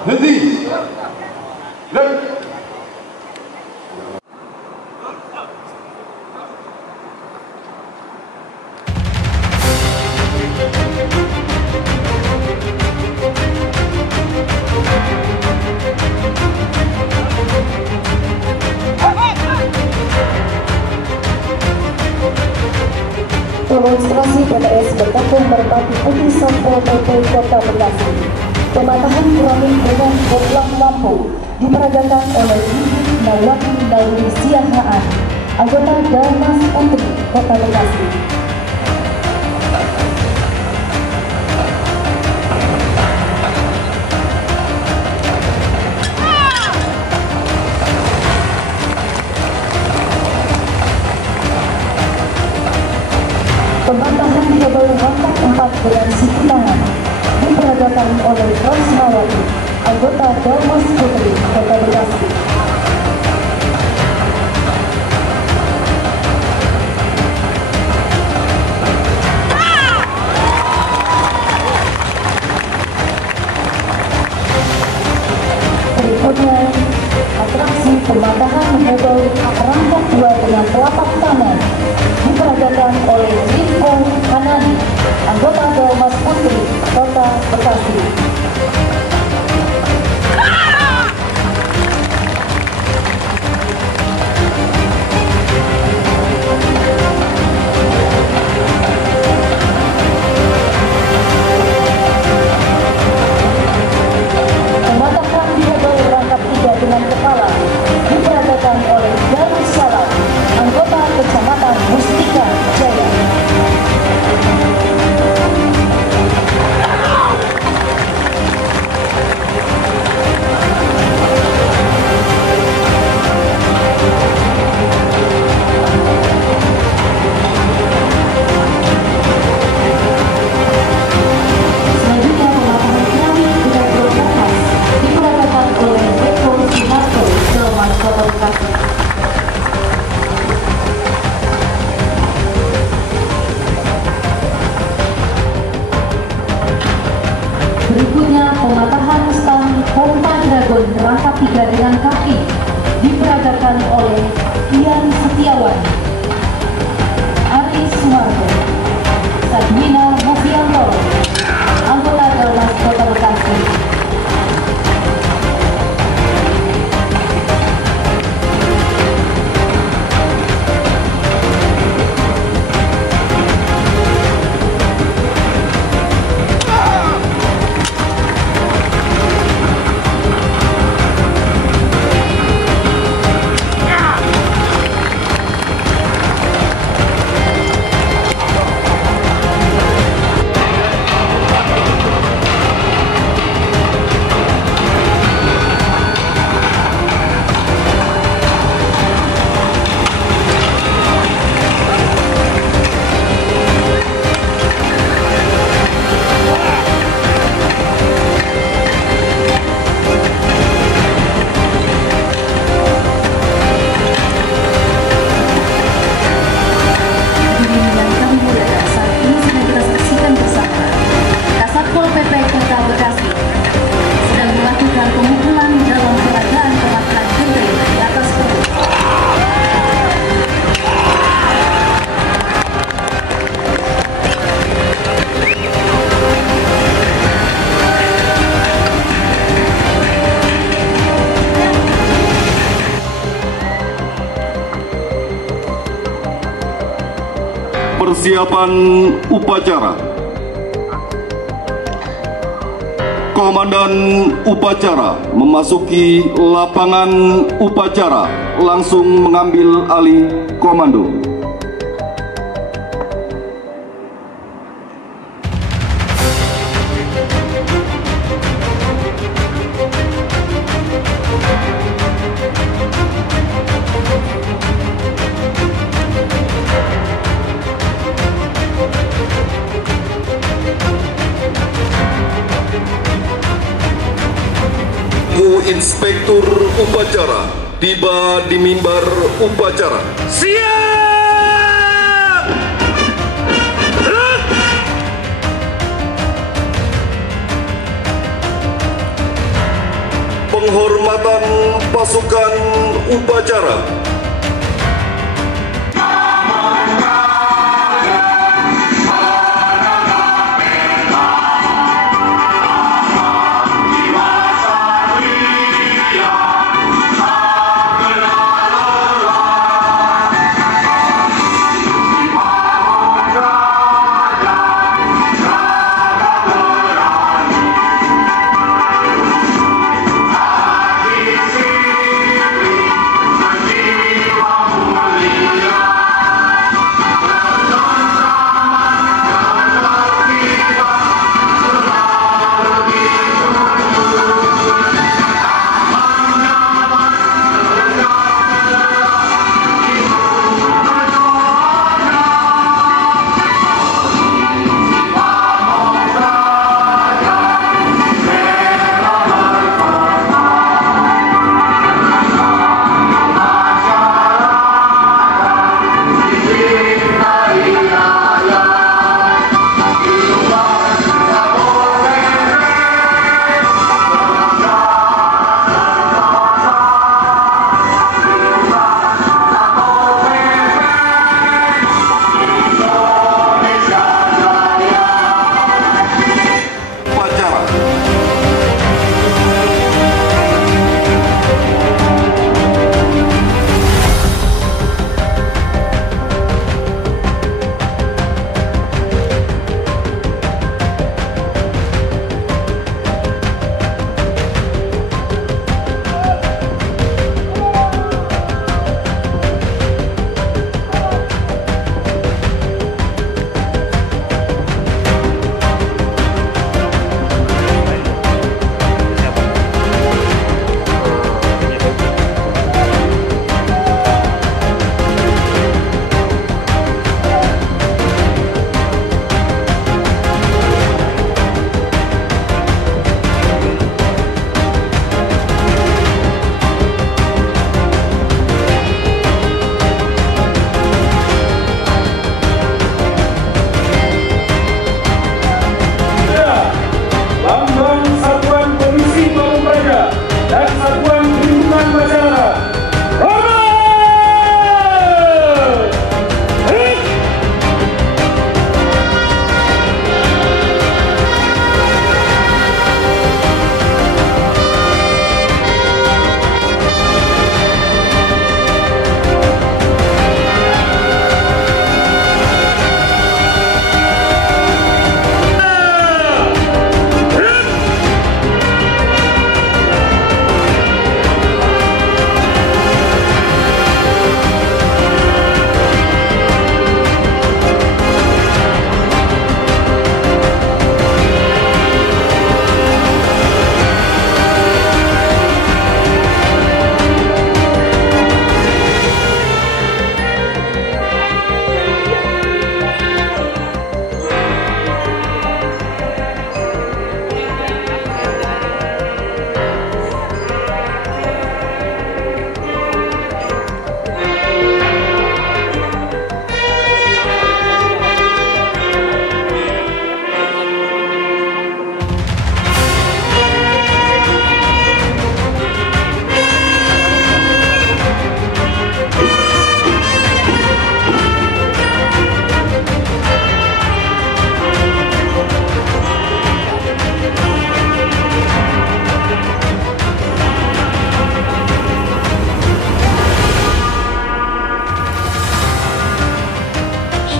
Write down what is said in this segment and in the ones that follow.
Henti. Baik. Demonstrasi PPS bergabung merpati putih Satpol PP Kota Bekasi. Pematahan piramid dengan bohlam lampu diperagakan oleh Ibu Nawati Nawi Siahaan, anggota Dalmas Putri Kota Bekasi. Pematahan kabel rangkap 4 dengan siku tangan diperagakan oleh Rosmawati, anggota Dalmas Putri Kota Bekasi. Berikutnya, atraksi pematahan kabel rangkap 2 dengan telapak tangan diperagakan oleh Rinko Hanani, anggota Dalmas Putri Kota Bekasi. Pematahan kabel rangkap 3 dengan kepala diperagakan oleh Darussalam, anggota Kecamatan Mustika Jaya. Selanjutnya pematahan piramid dengan berbatas diperagakan oleh Eko Sunarto, Dalmas Kota Bekasi. Berikutnya pematahan stang pompa dragon rangkap 3 dengan kaki diperagakan oleh Ian Setiawan, Ari Sumargo, Sadwina Mufianto, anggota Dalmas Kota Bekasi. Persiapan upacara. Komandan upacara memasuki lapangan upacara, langsung mengambil alih komando. Inspektur upacara tiba di mimbar upacara. Siap! penghormatan pasukan upacara.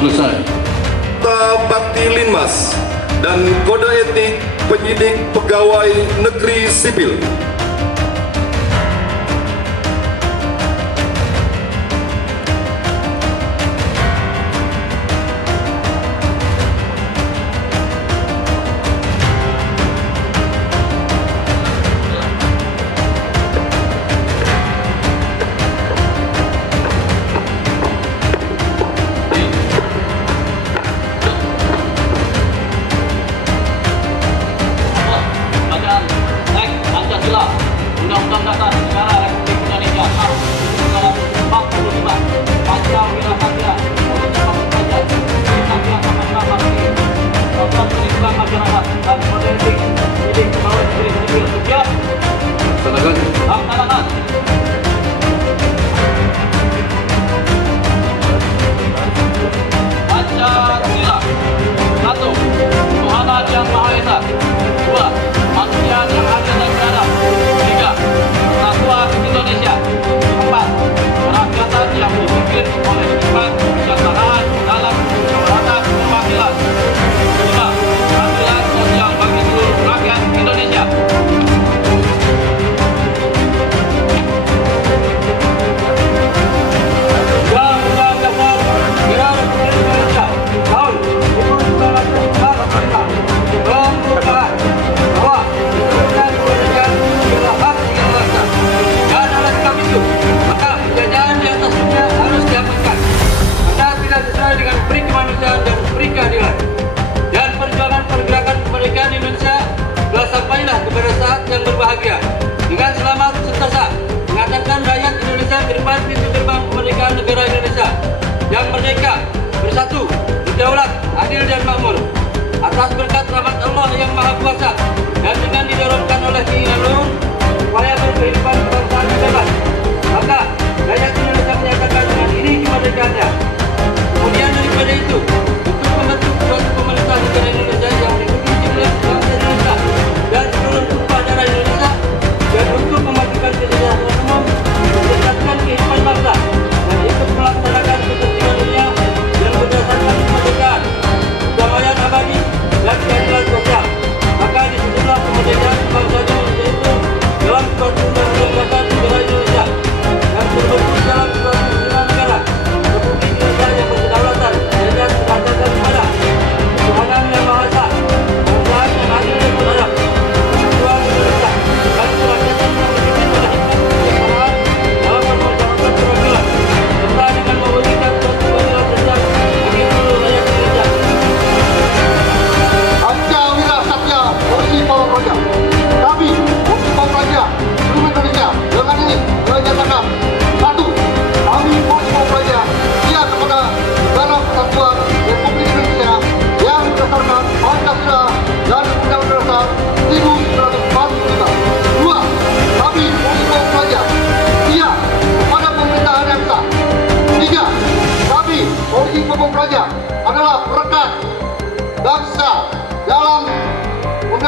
Selesai. Bakti Linmas dan Kode Etik Penyidik Pegawai Negeri Sipil. Pancasila.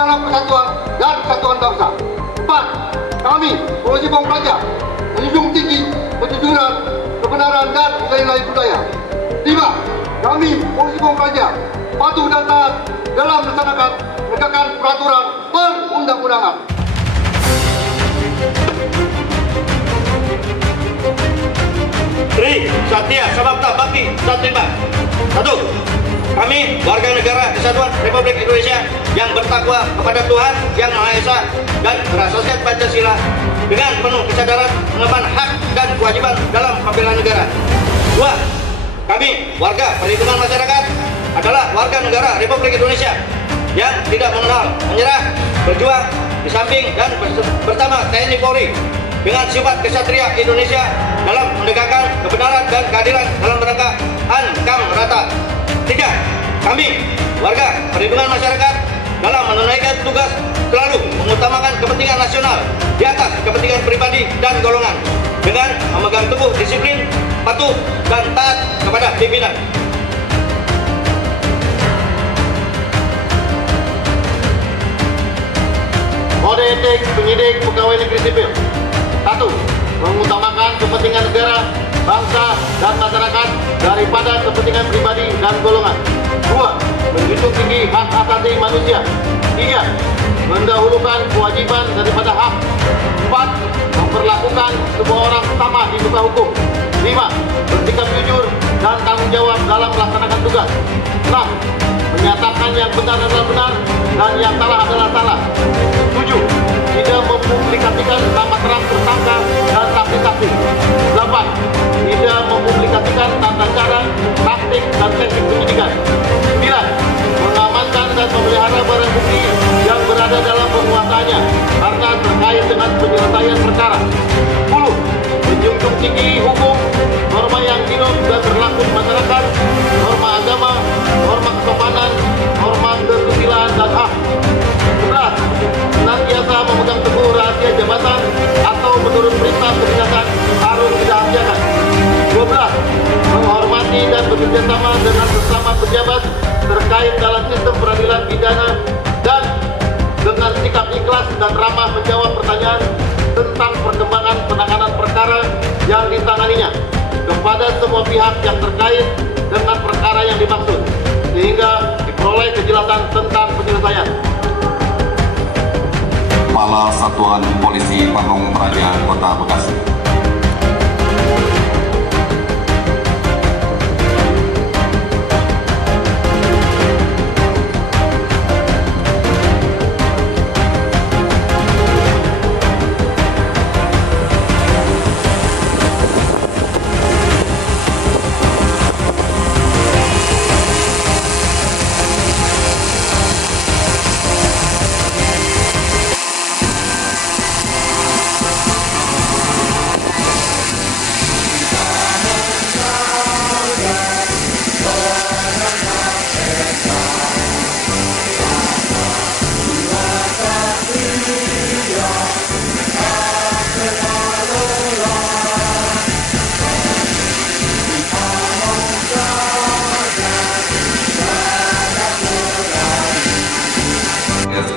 menanam persatuan dan kesatuan bangsa. 4. Kami, Polisi Pamung Praja, menjunjung tinggi kejujuran, kebenaran dan nilai-nilai budaya. 5. Kami, Polisi Pamung Praja, patuh dan taat dalam melaksanakan penegakan peraturan perundang-undangan. Tri, Satya, Sababta, Bakti, Satimba. 1. Kami, warga negara Kesatuan Republik Indonesia yang bertakwa kepada Tuhan Yang Maha Esa dan berasaskan Pancasila dengan penuh kesadaran mengemban hak dan kewajiban dalam pembela negara. 2. Kami, warga perlindungan masyarakat, adalah warga negara Republik Indonesia yang tidak mengenal menyerah, berjuang di samping dan bersama TNI Polri dengan sifat kesatria Indonesia dalam menegakkan kebenaran dan keadilan dalam rangka HAM rata. 3. Kami, warga perlindungan masyarakat, dalam menunaikan tugas selalu mengutamakan kepentingan nasional di atas kepentingan pribadi dan golongan dengan memegang teguh disiplin, patuh, dan taat kepada pimpinan. Kode etik penyidik pegawai negeri sipil. 1. Mengutamakan kepentingan negara, bangsa, dan masyarakat daripada kepentingan pribadi dan golongan. 2. Menjunjung tinggi hak asasi manusia. 3. Mendahulukan kewajiban daripada hak. 4. Memperlakukan semua orang sama di muka hukum. 5. Bersikap jujur dan tanggung jawab dalam melaksanakan tugas. 6. Menyatakan yang benar adalah benar dan yang salah adalah salah. 7. Tidak mempublikasikan nama terang tersangka dan saksi-saksi. 8. Tidak mempublikasikan tata cara, taktik, dan teknik penyidikan. 9. Mengamankan dan memelihara barang bukti yang berada dalam penguasaannya karena terkait dengan penyelesaian perkara. 10. Menjunjung tinggi hukum, norma yang hidup dan berlaku di masyarakat, norma agama, norma kesopanan, norma kesusilaan dan hak. 11. Senantiasa memegang teguh rahasia jabatan atau menurut perintah kebijakan harus dirahasiakan. 12. Menghormati dan bekerjasama dengan sesama pejabat terkait dalam sistem peradilan pidana dan dengan sikap ikhlas dan ramah menjawab pertanyaan tentang perkembangan penanganan perkara yang ditanganinya kepada semua pihak yang terkait dengan perkara yang dimaksud sehingga diperoleh kejelasan tentang penyelesaian. Kepala Satuan Polisi Pamung Praja Kota Bekasi.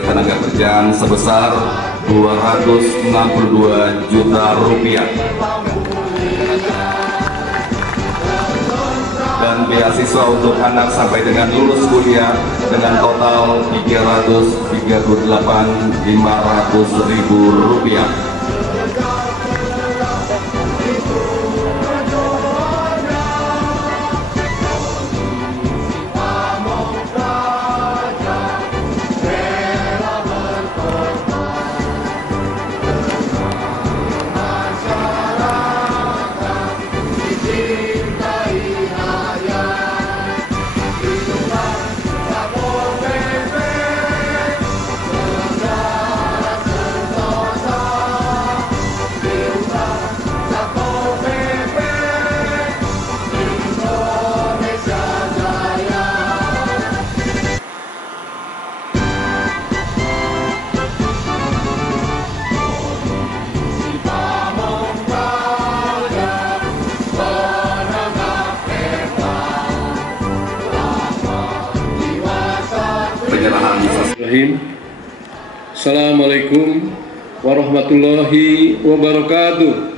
Tenaga kerjaan sebesar Rp262 juta dan beasiswa untuk anak sampai dengan lulus kuliah dengan total Rp338.500.000. Penyerahan Assalamualaikum warahmatullahi wabarakatuh.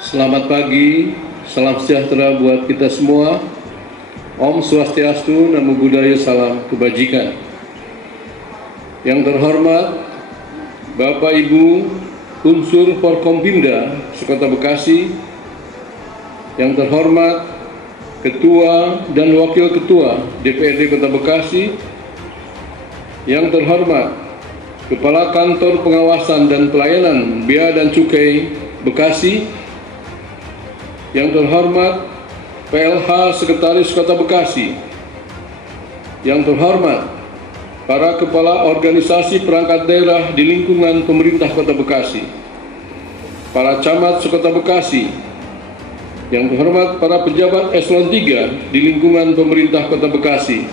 Selamat pagi, salam sejahtera buat kita semua. Om Swastiastu, Namo Buddhaya, salam kebajikan. Yang terhormat Bapak Ibu unsur Forkompimda Sekota Bekasi, yang terhormat Ketua dan Wakil Ketua DPRD Kota Bekasi, yang terhormat Kepala Kantor Pengawasan dan Pelayanan Bea dan Cukai Bekasi, yang terhormat PLH Sekretaris Kota Bekasi, yang terhormat para Kepala Organisasi Perangkat Daerah di lingkungan pemerintah Kota Bekasi, para Camat Sekota Bekasi, yang terhormat para pejabat eselon 3 di lingkungan pemerintah Kota Bekasi,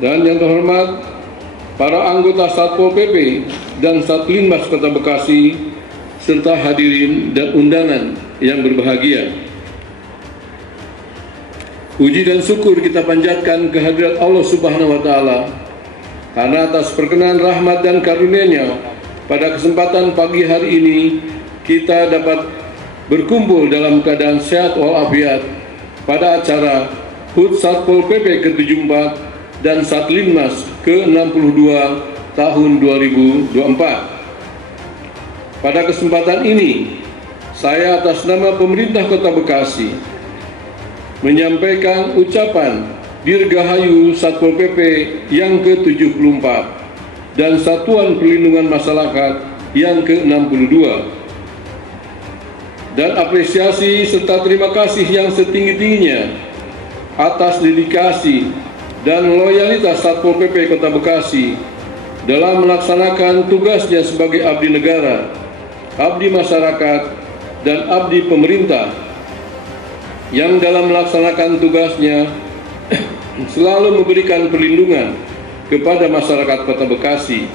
dan yang terhormat para anggota Satpol PP dan Satlinmas Kota Bekasi, serta hadirin dan undangan yang berbahagia. Puji dan syukur kita panjatkan kehadirat Allah Subhanahu wa Ta'ala karena atas perkenan rahmat dan karunia-Nya pada kesempatan pagi hari ini kita dapat berkumpul dalam keadaan sehat walafiat pada acara HUT Satpol PP ke-74 dan Satlinmas ke-62 tahun 2024. Pada kesempatan ini, saya atas nama pemerintah Kota Bekasi menyampaikan ucapan Dirgahayu Satpol PP yang ke-74 dan Satuan Perlindungan Masyarakat yang ke-62. Dan apresiasi serta terima kasih yang setinggi-tingginya atas dedikasi dan loyalitas Satpol PP Kota Bekasi dalam melaksanakan tugasnya sebagai abdi negara, abdi masyarakat, dan abdi pemerintah, yang dalam melaksanakan tugasnya selalu memberikan perlindungan kepada masyarakat Kota Bekasi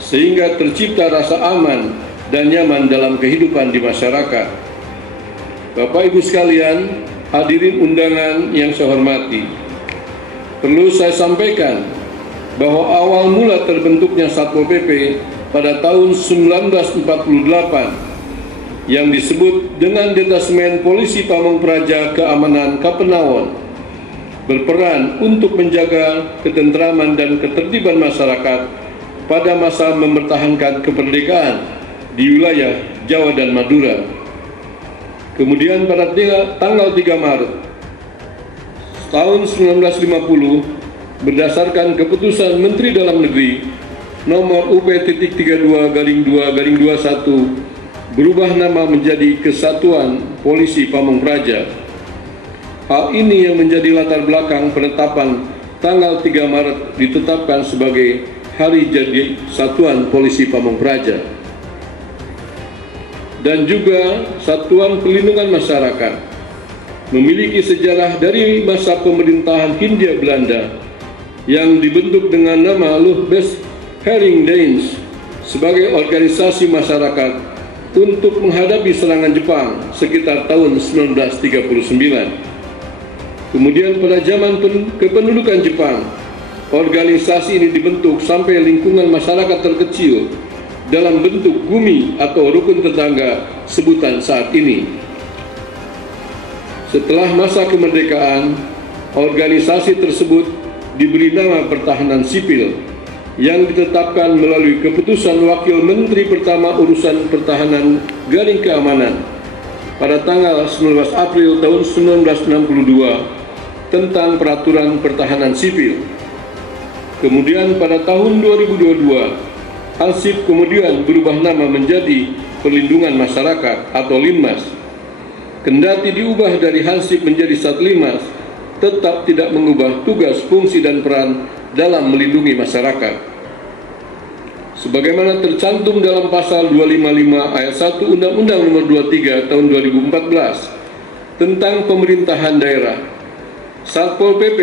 sehingga tercipta rasa aman dan nyaman dalam kehidupan di masyarakat. Bapak Ibu sekalian, hadirin undangan yang saya hormati, perlu saya sampaikan bahwa awal mula terbentuknya Satpol PP pada tahun 1948 yang disebut dengan Detasemen Polisi Pamong Praja Keamanan Kapenawon berperan untuk menjaga ketentraman dan ketertiban masyarakat pada masa mempertahankan kemerdekaan di wilayah Jawa dan Madura. Kemudian pada tanggal 3 Maret tahun 1950 berdasarkan keputusan Menteri Dalam Negeri nomor UP-32-2-21 berubah nama menjadi Kesatuan Polisi Pamong Praja. Hal ini yang menjadi latar belakang penetapan tanggal 3 Maret ditetapkan sebagai hari jadi Satuan Polisi Pamong Praja. Dan juga Satuan Perlindungan Masyarakat memiliki sejarah dari masa pemerintahan Hindia Belanda yang dibentuk dengan nama Loofbesheringdienst sebagai organisasi masyarakat untuk menghadapi serangan Jepang sekitar tahun 1939. Kemudian pada zaman kependudukan Jepang, organisasi ini dibentuk sampai lingkungan masyarakat terkecil dalam bentuk gumi atau rukun tetangga sebutan saat ini. Setelah masa kemerdekaan, organisasi tersebut diberi nama Pertahanan Sipil yang ditetapkan melalui keputusan Wakil Menteri Pertama Urusan Pertahanan Garing Keamanan pada tanggal 19 April tahun 1962 tentang Peraturan Pertahanan Sipil. Kemudian pada tahun 2022, Hansip kemudian berubah nama menjadi Perlindungan Masyarakat atau Linmas. Kendati diubah dari Hansip menjadi Satlinmas, tetap tidak mengubah tugas, fungsi, dan peran dalam melindungi masyarakat. Sebagaimana tercantum dalam pasal 255 ayat 1 Undang-Undang Nomor 23 Tahun 2014 tentang pemerintahan daerah, Satpol PP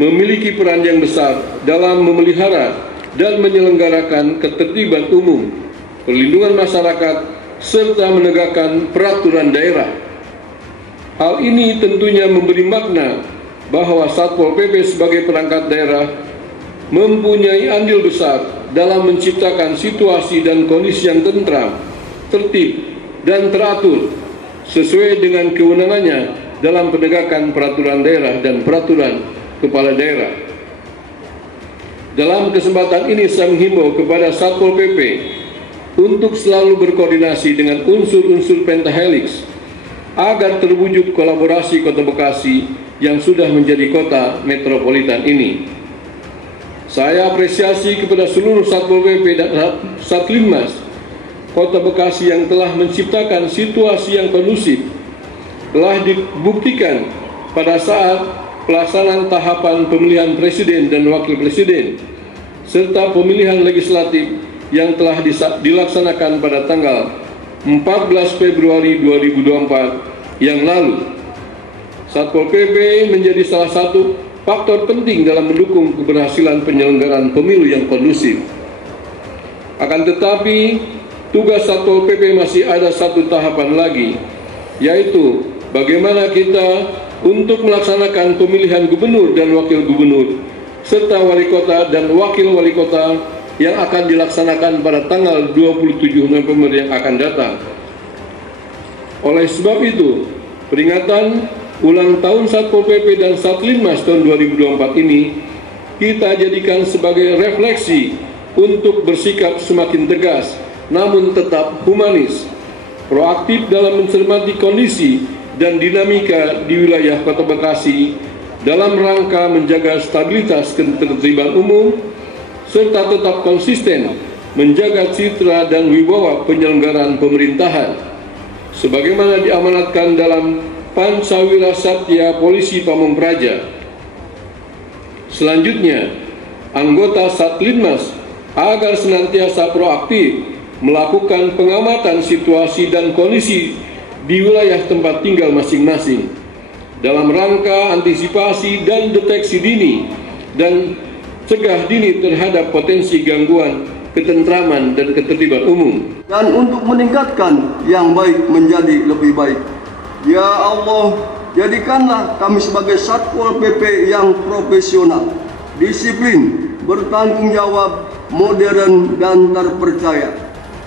memiliki peran yang besar dalam memelihara dan menyelenggarakan ketertiban umum, perlindungan masyarakat, serta menegakkan peraturan daerah. Hal ini tentunya memberi makna bahwa Satpol PP sebagai perangkat daerah mempunyai andil besar dalam menciptakan situasi dan kondisi yang tentram, tertib, dan teratur sesuai dengan kewenangannya dalam penegakan peraturan daerah dan peraturan kepala daerah. Dalam kesempatan ini saya menghimbau kepada Satpol PP untuk selalu berkoordinasi dengan unsur-unsur pentahelix agar terwujud kolaborasi Kota Bekasi yang sudah menjadi kota metropolitan ini. Saya apresiasi kepada seluruh Satpol PP dan Satlinmas Kota Bekasi yang telah menciptakan situasi yang kondusif, telah dibuktikan pada saat pelaksanaan tahapan pemilihan presiden dan wakil presiden, serta pemilihan legislatif yang telah dilaksanakan pada tanggal 14 Februari 2024 yang lalu. Satpol PP menjadi salah satu faktor penting dalam mendukung keberhasilan penyelenggaraan pemilu yang kondusif. Akan tetapi, tugas Satpol PP masih ada satu tahapan lagi, yaitu bagaimana kita untuk melaksanakan pemilihan gubernur dan wakil gubernur, serta wali kota dan wakil wali kota yang akan dilaksanakan pada tanggal 27 November yang akan datang. Oleh sebab itu, peringatan ulang tahun Satpol PP dan Satlinmas tahun 2024 ini kita jadikan sebagai refleksi untuk bersikap semakin tegas namun tetap humanis, proaktif dalam mencermati kondisi dan dinamika di wilayah Kota Bekasi dalam rangka menjaga stabilitas ketertiban umum, serta tetap konsisten menjaga citra dan wibawa penyelenggaraan pemerintahan sebagaimana diamanatkan dalam Pancawira Satya Polisi Pamong Praja. Selanjutnya, anggota Satlinmas agar senantiasa proaktif melakukan pengamatan situasi dan kondisi di wilayah tempat tinggal masing-masing dalam rangka antisipasi dan deteksi dini dan cegah dini terhadap potensi gangguan ketentraman dan ketertiban umum, dan untuk meningkatkan yang baik menjadi lebih baik. Ya Allah, jadikanlah kami sebagai Satpol PP yang profesional, disiplin, bertanggung jawab, modern, dan terpercaya.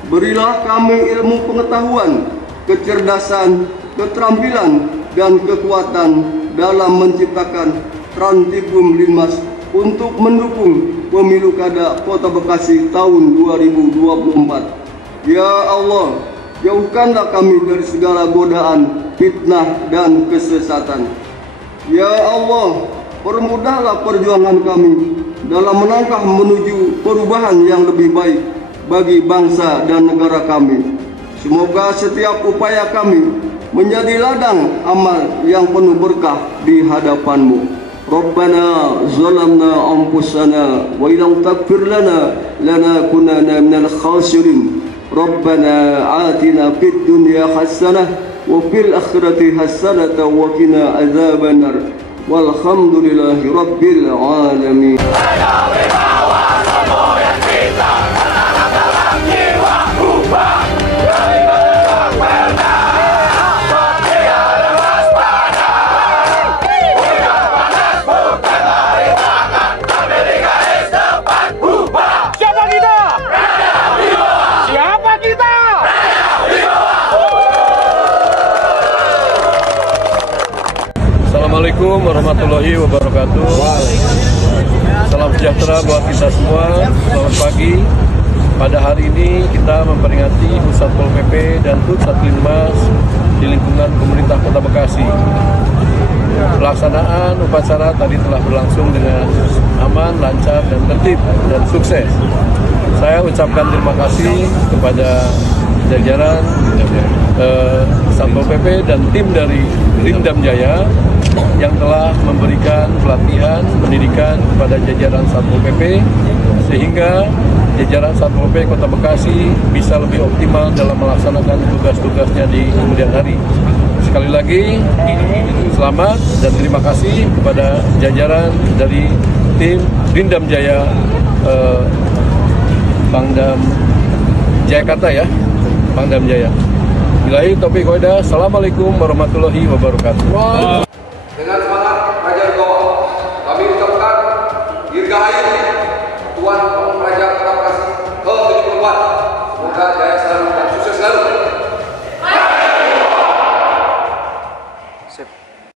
Berilah kami ilmu pengetahuan, kecerdasan, keterampilan, dan kekuatan dalam menciptakan Trantibum Linmas untuk mendukung pemilu kada Kota Bekasi tahun 2024. Ya Allah, jauhkanlah kami dari segala godaan, fitnah, dan kesesatan. Ya Allah, permudahlah perjuangan kami dalam melangkah menuju perubahan yang lebih baik bagi bangsa dan negara kami. Semoga setiap upaya kami menjadi ladang amal yang penuh berkah di hadapan-Mu. Rabbana zalamna anfusana wa illam taghfir lana lanakunanna minal khasirin. Rabbana atina fid dunya hasanah wa fil akhirati hasanah wa qina adzabannar. Walhamdulillahi rabbil alamin. Assalamualaikum warahmatullahi wabarakatuh. Salam sejahtera buat kita semua. Selamat pagi. Pada hari ini kita memperingati HUT Satpol PP dan HUT Satlinmas di lingkungan pemerintah Kota Bekasi. Pelaksanaan upacara tadi telah berlangsung dengan aman, lancar, dan tertib dan sukses. Saya ucapkan terima kasih kepada jajaran Satpol PP dan tim dari Rindam Jaya yang telah memberikan pelatihan, pendidikan kepada jajaran Satpol PP sehingga jajaran Satpol PP Kota Bekasi bisa lebih optimal dalam melaksanakan tugas-tugasnya di kemudian hari. Sekali lagi, selamat dan terima kasih kepada jajaran dari tim Rindam Jaya Pangdam Jayakarta ya, Pangdam Jaya. Billahi taufiq wal hidayah. Assalamualaikum warahmatullahi wabarakatuh.